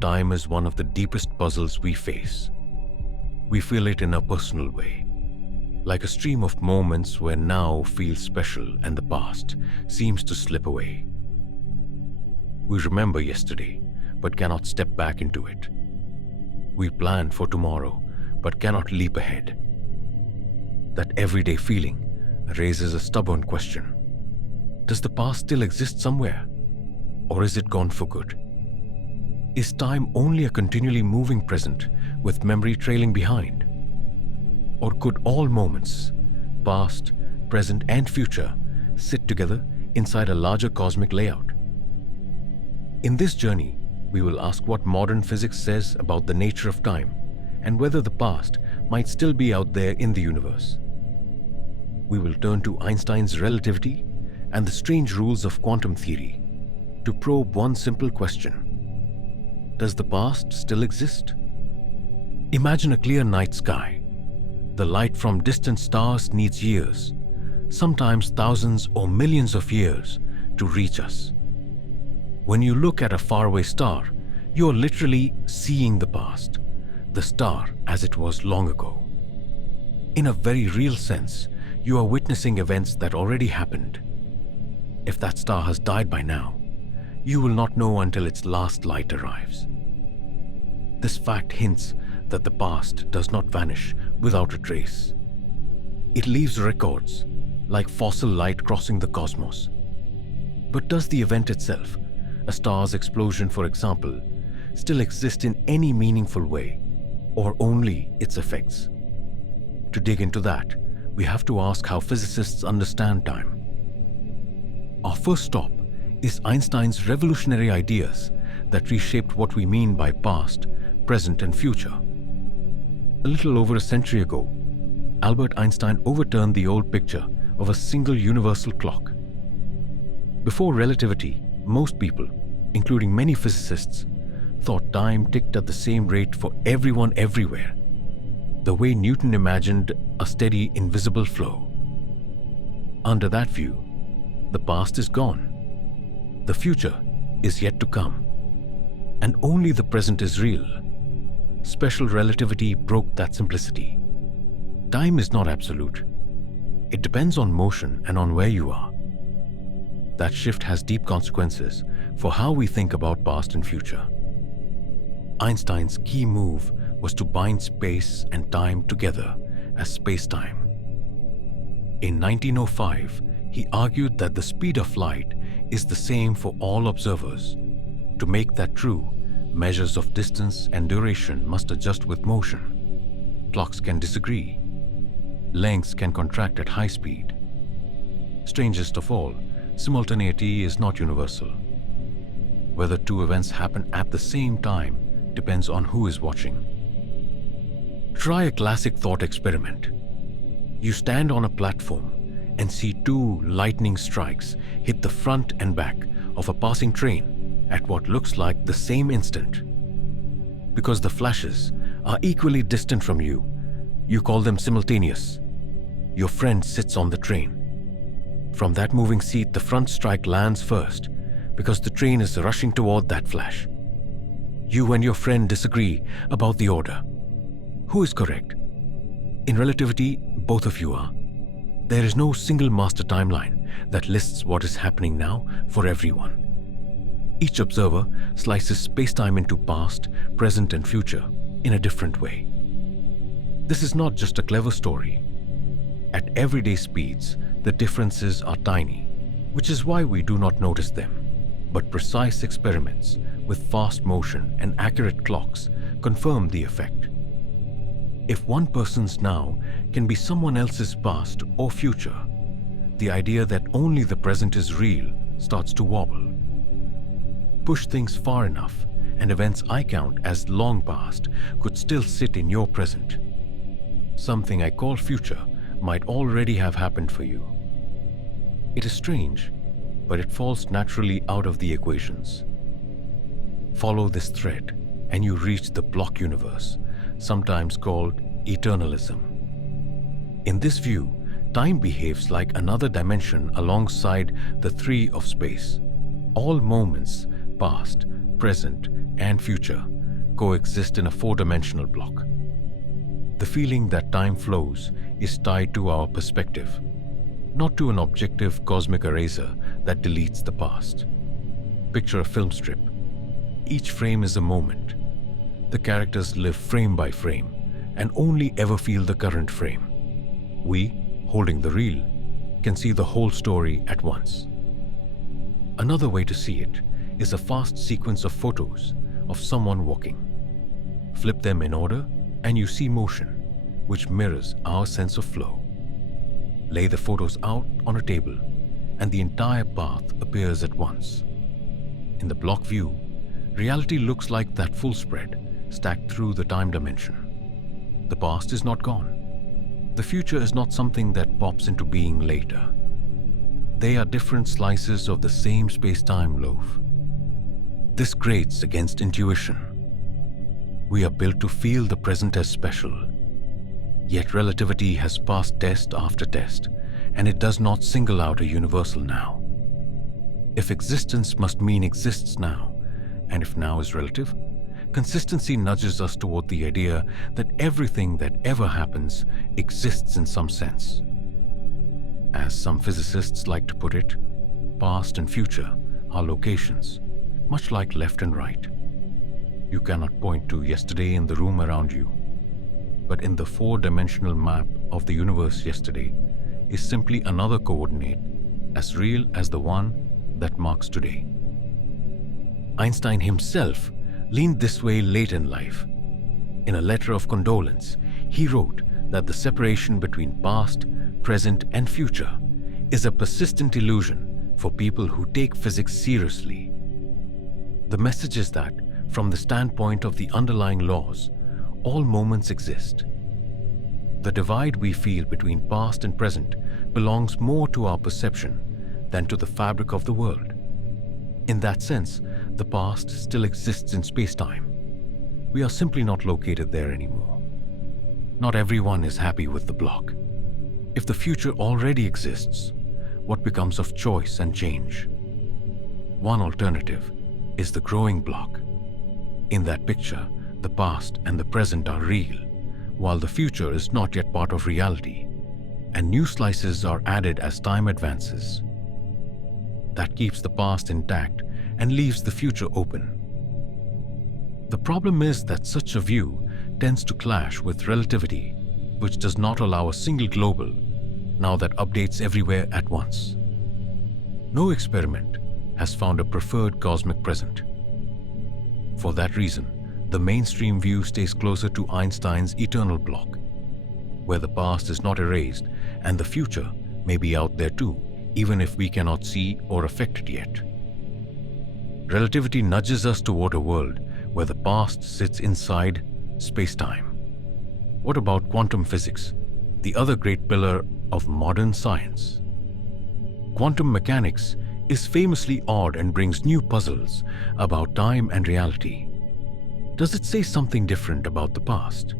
time is one of the deepest puzzles we face. We feel it in a personal way, like a stream of moments where now feels special and the past seems to slip away. We remember yesterday, but cannot step back into it. We plan for tomorrow, but cannot leap ahead. That everyday feeling raises a stubborn question. Does the past still exist somewhere? Or is it gone for good? Is time only a continually moving present with memory trailing behind? Or could all moments, past, present, and future, sit together inside a larger cosmic layout? In this journey, we will ask what modern physics says about the nature of time and whether the past might still be out there in the universe. We will turn to Einstein's relativity and the strange rules of quantum theory to probe one simple question. Does the past still exist? Imagine a clear night sky. The light from distant stars needs years, sometimes thousands or millions of years, to reach us. When you look at a faraway star, you are literally seeing the past, the star as it was long ago. In a very real sense, you are witnessing events that already happened. If that star has died by now, you will not know until its last light arrives. This fact hints that the past does not vanish without a trace. It leaves records, like fossil light crossing the cosmos. But does the event itself, a star's explosion for example, still exist in any meaningful way, or only its effects? To dig into that, we have to ask how physicists understand time. Our first stop is Einstein's revolutionary ideas that reshaped what we mean by past, present, and future. A little over a century ago, Albert Einstein overturned the old picture of a single universal clock. Before relativity, most people, including many physicists, thought time ticked at the same rate for everyone everywhere, the way Newton imagined a steady, invisible flow. Under that view, the past is gone. The future is yet to come, and only the present is real. Special relativity broke that simplicity. Time is not absolute. It depends on motion and on where you are. That shift has deep consequences for how we think about past and future. Einstein's key move was to bind space and time together as space-time. In 1905, he argued that the speed of light is the same for all observers. To make that true, measures of distance and duration must adjust with motion. Clocks can disagree. Lengths can contract at high speed. Strangest of all, simultaneity is not universal. Whether two events happen at the same time depends on who is watching. Try a classic thought experiment. You stand on a platform and see two lightning strikes hit the front and back of a passing train at what looks like the same instant. Because the flashes are equally distant from you, you call them simultaneous. Your friend sits on the train. From that moving seat, the front strike lands first because the train is rushing toward that flash. You and your friend disagree about the order. Who is correct? In relativity, both of you are. There is no single master timeline that lists what is happening now for everyone. Each observer slices space-time into past, present, and future in a different way. This is not just a clever story. At everyday speeds, the differences are tiny, which is why we do not notice them. But precise experiments with fast motion and accurate clocks confirm the effect. If one person's now can be someone else's past or future, the idea that only the present is real starts to wobble. Push things far enough, and events I count as long past could still sit in your present. Something I call future might already have happened for you. It is strange, but it falls naturally out of the equations. Follow this thread, and you reach the block universe, sometimes called Eternalism. In this view, time behaves like another dimension alongside the three of space. All moments, past, present, and future coexist in a four-dimensional block. The feeling that time flows is tied to our perspective, not to an objective cosmic eraser that deletes the past. Picture a film strip. Each frame is a moment. The characters live frame by frame and only ever feel the current frame. We, holding the reel, can see the whole story at once. Another way to see it is a fast sequence of photos of someone walking. Flip them in order and you see motion, which mirrors our sense of flow. Lay the photos out on a table and the entire path appears at once. In the block view, reality looks like that full spread stacked through the time dimension. The past is not gone. The future is not something that pops into being later. They are different slices of the same space-time loaf. This grates against intuition. We are built to feel the present as special. Yet relativity has passed test after test, and it does not single out a universal now. If existence must mean exists now, and if now is relative, consistency nudges us toward the idea that everything that ever happens exists in some sense. As some physicists like to put it, past and future are locations, much like left and right. You cannot point to yesterday in the room around you, but in the four-dimensional map of the universe, yesterday is simply another coordinate as real as the one that marks today. Einstein himself leaned this way late in life. In a letter of condolence, he wrote that the separation between past, present, and future is a persistent illusion for people who take physics seriously. The message is that, from the standpoint of the underlying laws, all moments exist. The divide we feel between past and present belongs more to our perception than to the fabric of the world. In that sense, the past still exists in space-time. We are simply not located there anymore. Not everyone is happy with the block. If the future already exists, what becomes of choice and change? One alternative is the growing block. In that picture, the past and the present are real, while the future is not yet part of reality, and new slices are added as time advances. That keeps the past intact and leaves the future open. The problem is that such a view tends to clash with relativity, which does not allow a single global, now that updates everywhere at once. No experiment has found a preferred cosmic present. For that reason, the mainstream view stays closer to Einstein's eternal block, where the past is not erased and the future may be out there too, even if we cannot see or affect it yet. Relativity nudges us toward a world where the past sits inside space-time. What about quantum physics, the other great pillar of modern science? Quantum mechanics is famously odd and brings new puzzles about time and reality. Does it say something different about the past?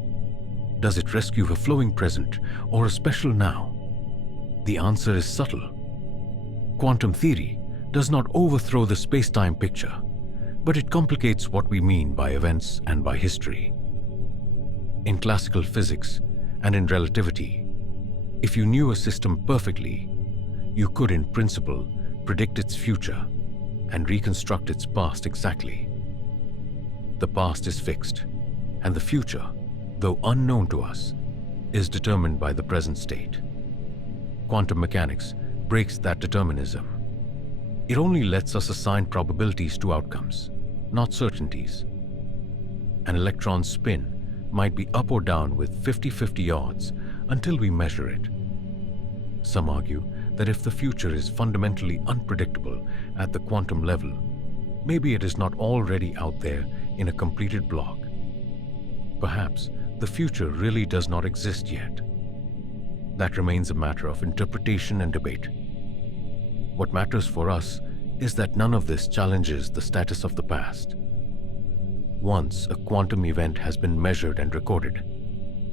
Does it rescue a flowing present or a special now? The answer is subtle. Quantum theory does not overthrow the space-time picture, but it complicates what we mean by events and by history. In classical physics and in relativity, if you knew a system perfectly, you could, in principle, predict its future and reconstruct its past exactly. The past is fixed, and the future, though unknown to us, is determined by the present state. Quantum mechanics breaks that determinism. It only lets us assign probabilities to outcomes, not certainties. An electron's spin might be up or down with 50-50 odds until we measure it. Some argue that if the future is fundamentally unpredictable at the quantum level, maybe it is not already out there in a completed block. Perhaps the future really does not exist yet. That remains a matter of interpretation and debate. What matters for us is that none of this challenges the status of the past. Once a quantum event has been measured and recorded,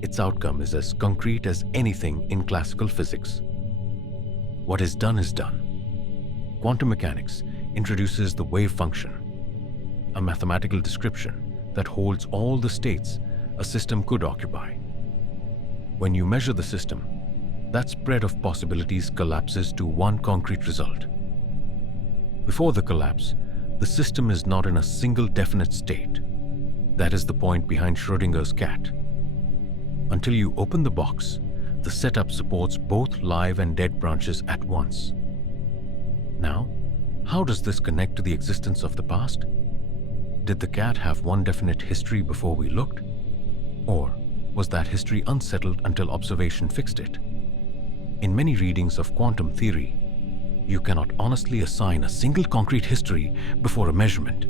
its outcome is as concrete as anything in classical physics. What is done is done. Quantum mechanics introduces the wave function, a mathematical description that holds all the states a system could occupy. When you measure the system, that spread of possibilities collapses to one concrete result. Before the collapse, the system is not in a single definite state. That is the point behind Schrödinger's cat. Until you open the box, the setup supports both live and dead branches at once. Now, how does this connect to the existence of the past? Did the cat have one definite history before we looked? Or was that history unsettled until observation fixed it? In many readings of quantum theory, you cannot honestly assign a single concrete history before a measurement.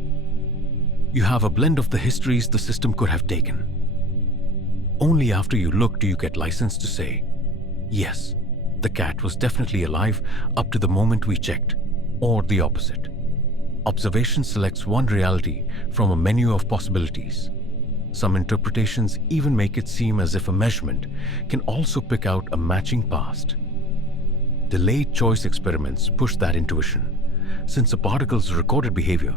You have a blend of the histories the system could have taken. Only after you look do you get license to say, yes, the cat was definitely alive up to the moment we checked, or the opposite. Observation selects one reality from a menu of possibilities. Some interpretations even make it seem as if a measurement can also pick out a matching past. Delayed choice experiments push that intuition, since a particle's recorded behavior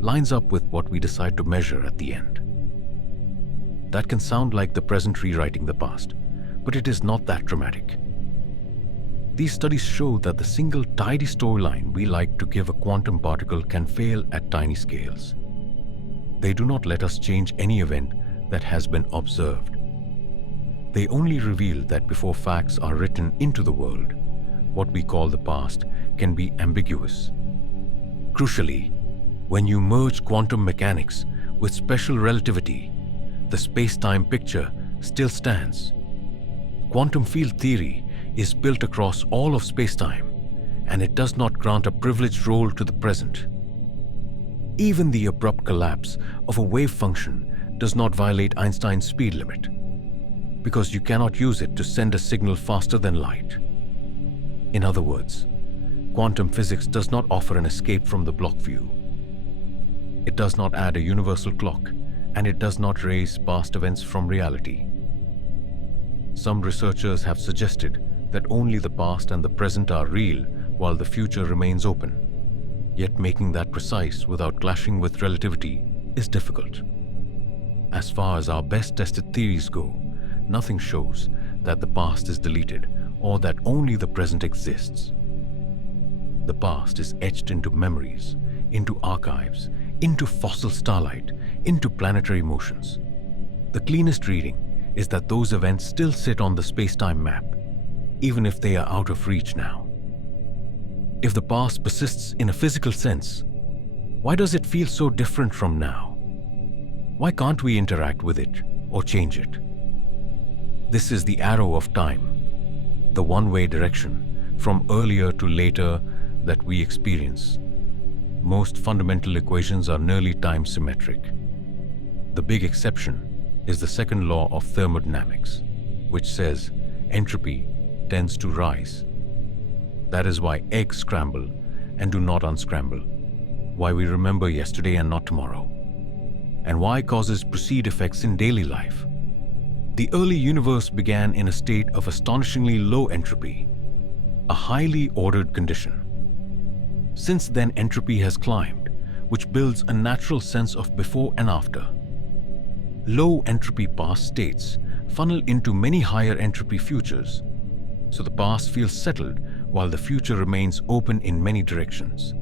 lines up with what we decide to measure at the end. That can sound like the present rewriting the past, but it is not that dramatic. These studies show that the single tidy storyline we like to give a quantum particle can fail at tiny scales. They do not let us change any event that has been observed. They only reveal that before facts are written into the world, what we call the past can be ambiguous. Crucially, when you merge quantum mechanics with special relativity, the space-time picture still stands. Quantum field theory is built across all of space-time, and it does not grant a privileged role to the present. Even the abrupt collapse of a wave function does not violate Einstein's speed limit, because you cannot use it to send a signal faster than light. In other words, quantum physics does not offer an escape from the block view. It does not add a universal clock, and it does not erase past events from reality. Some researchers have suggested that only the past and the present are real while the future remains open. Yet making that precise without clashing with relativity is difficult. As far as our best tested theories go, nothing shows that the past is deleted or that only the present exists. The past is etched into memories, into archives, into fossil starlight, into planetary motions. The cleanest reading is that those events still sit on the space-time map, even if they are out of reach now. If the past persists in a physical sense, why does it feel so different from now? Why can't we interact with it or change it? This is the arrow of time, the one-way direction from earlier to later that we experience. Most fundamental equations are nearly time-symmetric. The big exception is the second law of thermodynamics, which says entropy tends to rise. That is why eggs scramble and do not unscramble, why we remember yesterday and not tomorrow, and why causes precede effects in daily life. The early universe began in a state of astonishingly low entropy, a highly ordered condition. Since then, entropy has climbed, which builds a natural sense of before and after. Low entropy past states funnel into many higher entropy futures, so the past feels settled while the future remains open in many directions.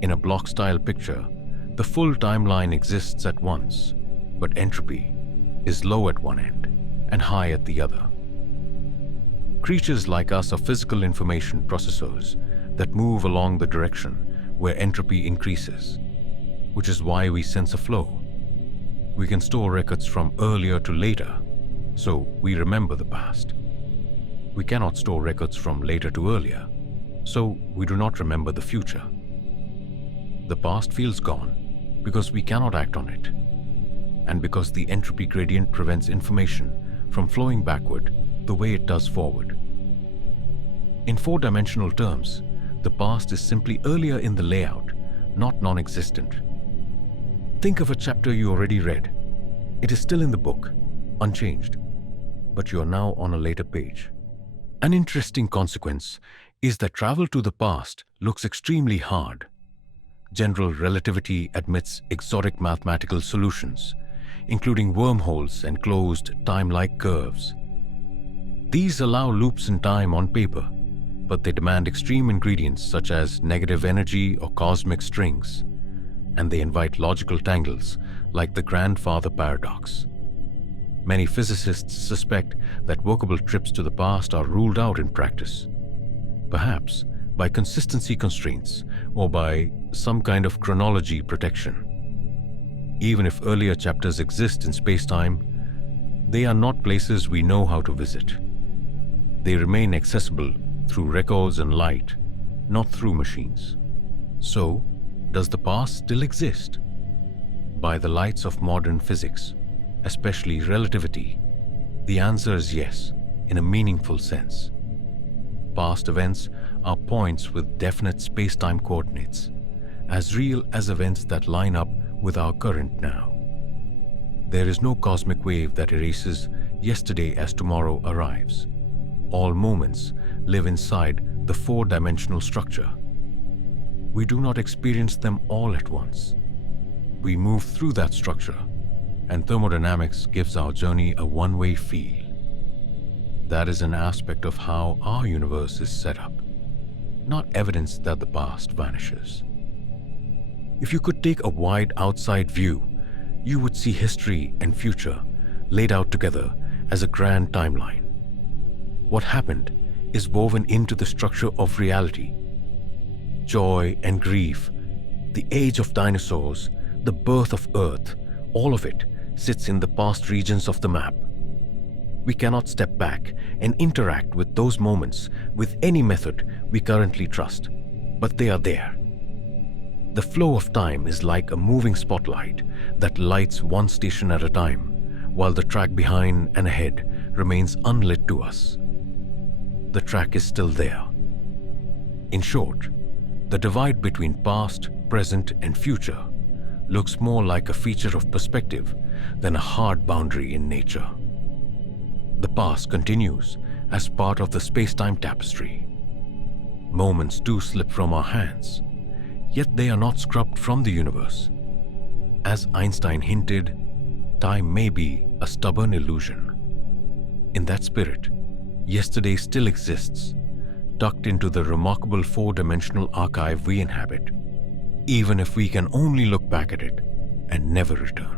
In a block-style picture, the full timeline exists at once, but entropy is low at one end and high at the other. Creatures like us are physical information processors that move along the direction where entropy increases, which is why we sense a flow. We can store records from earlier to later, so we remember the past. We cannot store records from later to earlier, so we do not remember the future. The past feels gone because we cannot act on it, and because the entropy gradient prevents information from flowing backward the way it does forward. In four-dimensional terms, the past is simply earlier in the layout, not non-existent. Think of a chapter you already read. It is still in the book, unchanged, but you are now on a later page. An interesting consequence is that travel to the past looks extremely hard. General relativity admits exotic mathematical solutions, including wormholes and closed time-like curves. These allow loops in time on paper, but they demand extreme ingredients such as negative energy or cosmic strings, and they invite logical tangles like the grandfather paradox. Many physicists suspect that workable trips to the past are ruled out in practice, perhaps by consistency constraints or by some kind of chronology protection. Even if earlier chapters exist in space-time, they are not places we know how to visit. They remain accessible through records and light, not through machines. So, does the past still exist? By the lights of modern physics, especially relativity, the answer is yes, in a meaningful sense. Past events are points with definite space-time coordinates, as real as events that line up with our current now. There is no cosmic wave that erases yesterday as tomorrow arrives. All moments live inside the four-dimensional structure. We do not experience them all at once. We move through that structure, and thermodynamics gives our journey a one-way feel. That is an aspect of how our universe is set up, not evidence that the past vanishes. If you could take a wide outside view, you would see history and future laid out together as a grand timeline. What happened is woven into the structure of reality. Joy and grief, the age of dinosaurs, the birth of Earth, all of it sits in the past regions of the map. We cannot step back and interact with those moments with any method we currently trust, but they are there. The flow of time is like a moving spotlight that lights one station at a time, while the track behind and ahead remains unlit to us. The track is still there. In short, the divide between past, present, and future looks more like a feature of perspective than a hard boundary in nature. The past continues as part of the space-time tapestry. Moments do slip from our hands, yet they are not scrubbed from the universe. As Einstein hinted, time may be a stubborn illusion. In that spirit, yesterday still exists, tucked into the remarkable four-dimensional archive we inhabit, even if we can only look back at it and never return.